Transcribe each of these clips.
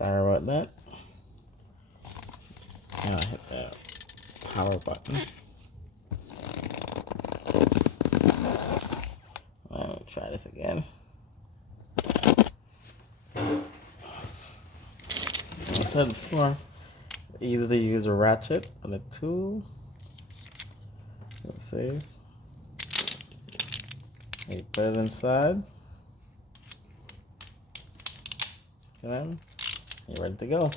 Sorry about that. Now hit the power button. Let me try this again. I said before, either to use a ratchet or a tool. Let's see. You put it inside. And then you're ready to go.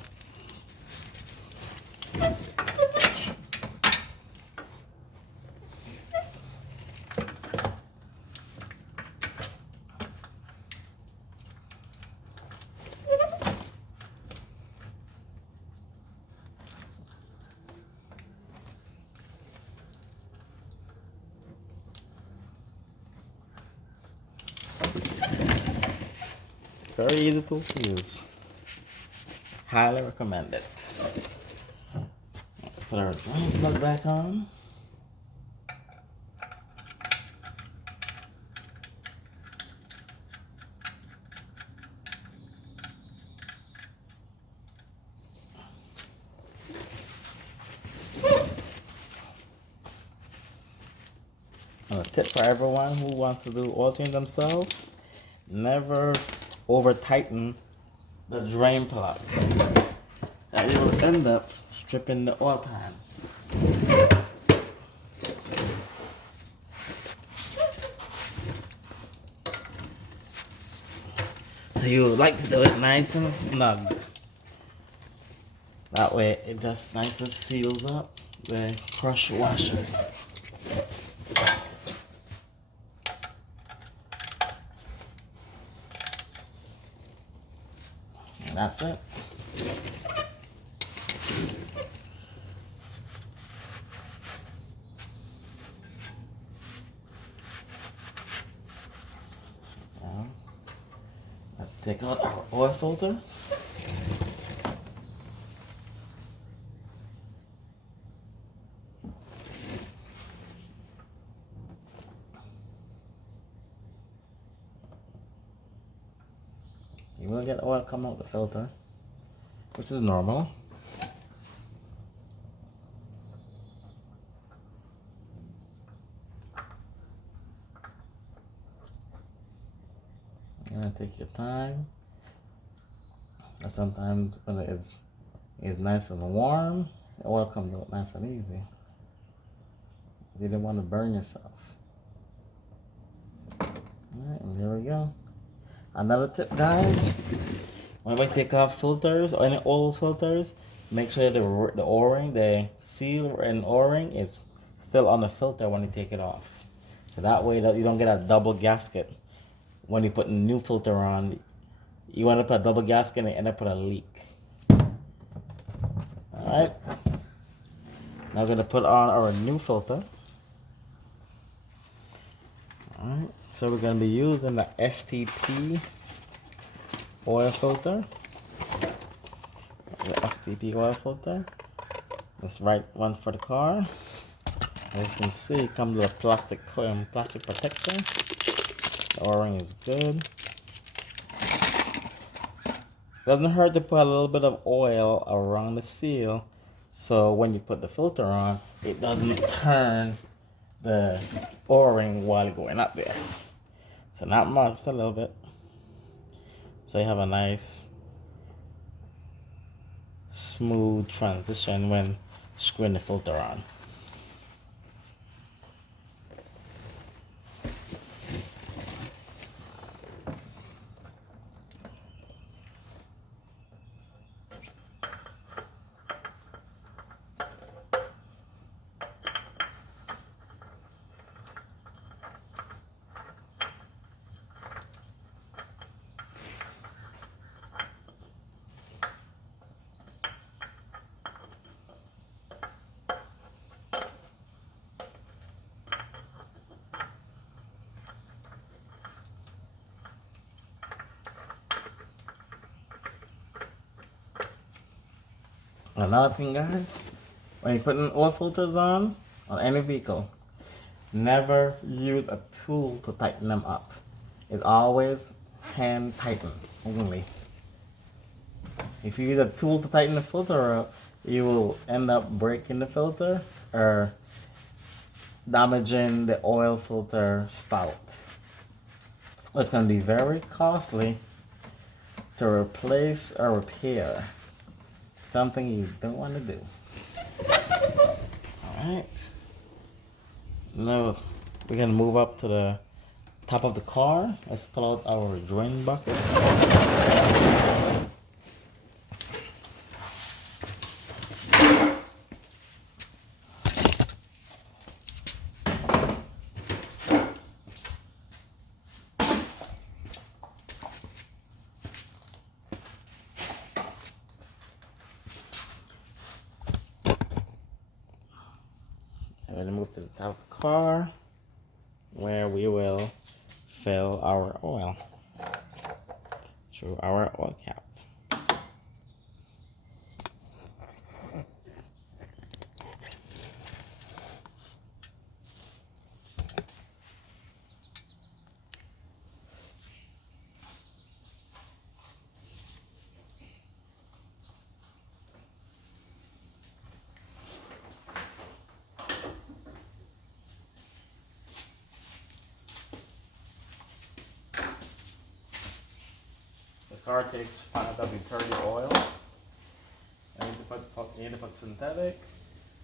Very easy tool to use. Highly recommend it. Let's put our drain plug back on. And a tip for everyone who wants to do oil change themselves: never over tighten the drain plug. And it will end up stripping the oil pan. So you like to do it nice and snug. That way it just nice and seals up the crush washer. And that's it. Now, let's take out our oil filter. You will get oil coming out the filter, which is normal. You're gonna take your time. And sometimes when it is nice and warm, the oil comes out nice and easy. You didn't want to burn yourself. Alright, and there we go. Another tip, guys, whenever you take off filters or any oil filters, make sure the O-ring, the seal and O-ring is still on the filter when you take it off. So that way that you don't get a double gasket when you put a new filter on. You want to put a double gasket and end up with a leak. Alright, now we're going to put on our new filter. Alright, so we're going to be using the STP oil filter. The STP oil filter. This right one for the car. As you can see, it comes with a plastic protector. The O-ring is good. Doesn't hurt to put a little bit of oil around the seal, so when you put the filter on, it doesn't turn the O-ring while you're going up there. So not much, just a little bit. So you have a nice smooth transition when screwing the filter on. Another thing, guys, when you're putting oil filters on any vehicle, never use a tool to tighten them up. It's always hand tighten only. If you use a tool to tighten the filter up, you will end up breaking the filter or damaging the oil filter spout. It's going to be very costly to replace or repair. Something you don't want to do. Alright. Now we're going to move up to the top of the car. Let's pull out our drain bucket. I'm going to move to the top of the car where we will fill our oil through our oil cap. The car takes 5W30 oil. I need to put synthetic,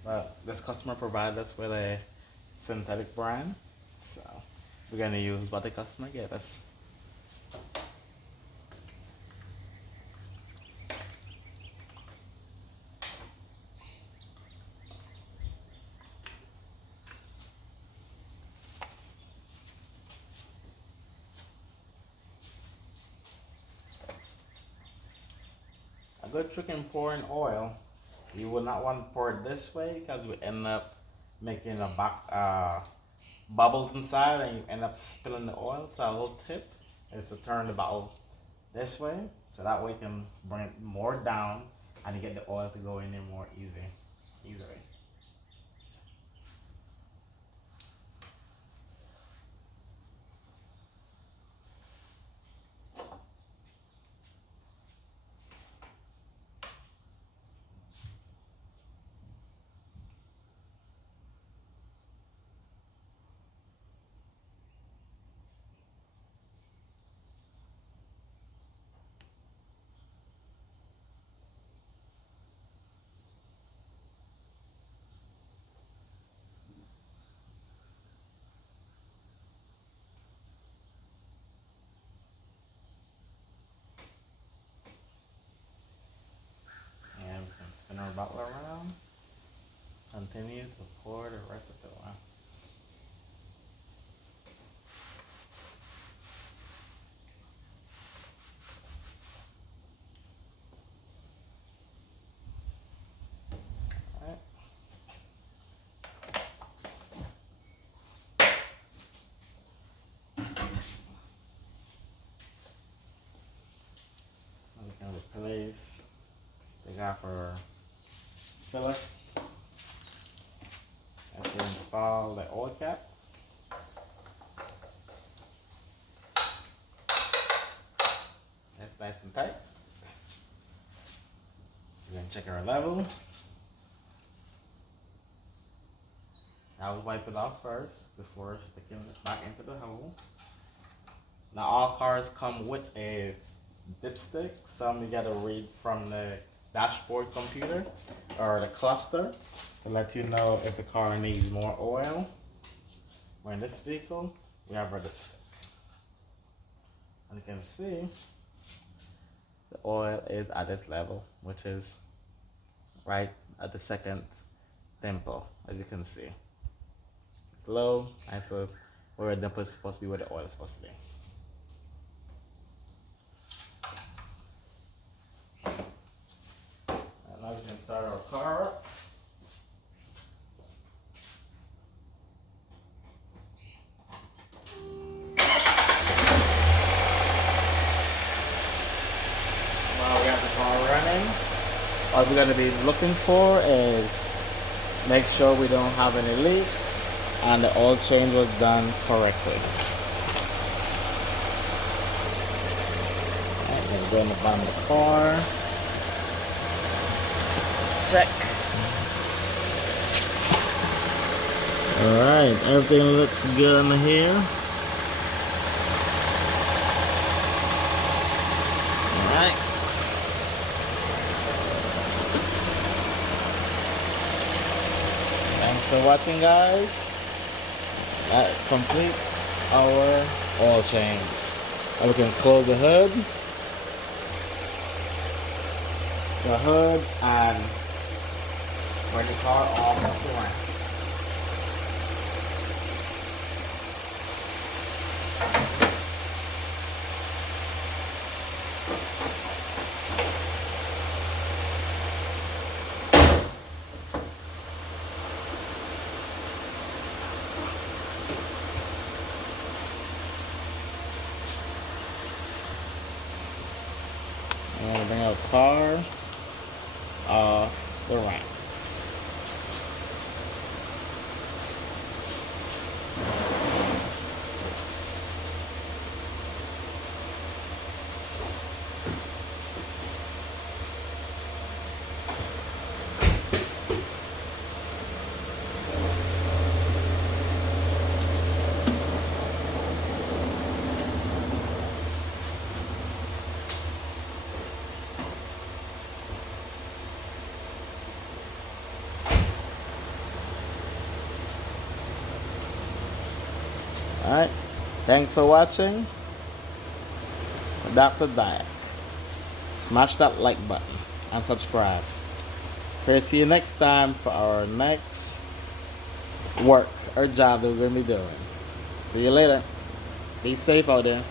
but this customer provided us with a synthetic brand, so we're gonna use what the customer gave us. A good trick in pouring oil, you will not want to pour it this way because you end up making bubbles inside and you end up spilling the oil. So a little tip is to turn the bottle this way, so that way you can bring it more down and you get the oil to go in there more easily. And we can spin our bottle around. Continue to pour the rest of the oil. Alright. We can replace the copper filler after we install the oil cap. That's nice and tight. We're going to check our level. I will wipe it off first before sticking it back into the hole. Now all cars come with a dipstick. Some you gotta read from the dashboard computer or the cluster to let you know if the car needs more oil. Where in this vehicle, we have our dipstick. And you can see the oil is at this level, which is right at the second dimple, as you can see. It's low, and so where a dimple is supposed to be, where the oil is supposed to be. And now we can start our car up. While we have the car running, all we're going to be looking for is make sure we don't have any leaks and the oil change was done correctly. Alright, then go in the bottom of the car. check. Alright, everything looks good in here. Alright. Thanks for watching, guys. That completes our oil change. Now we can close the hood. And bring the car off the ramp. I'm gonna bring our car off the ramp. Alright, thanks for watching. Dr. Diet. Smash that like button and subscribe. Okay, see you next time for our next work or job that we're going to be doing. See you later. Be safe out there.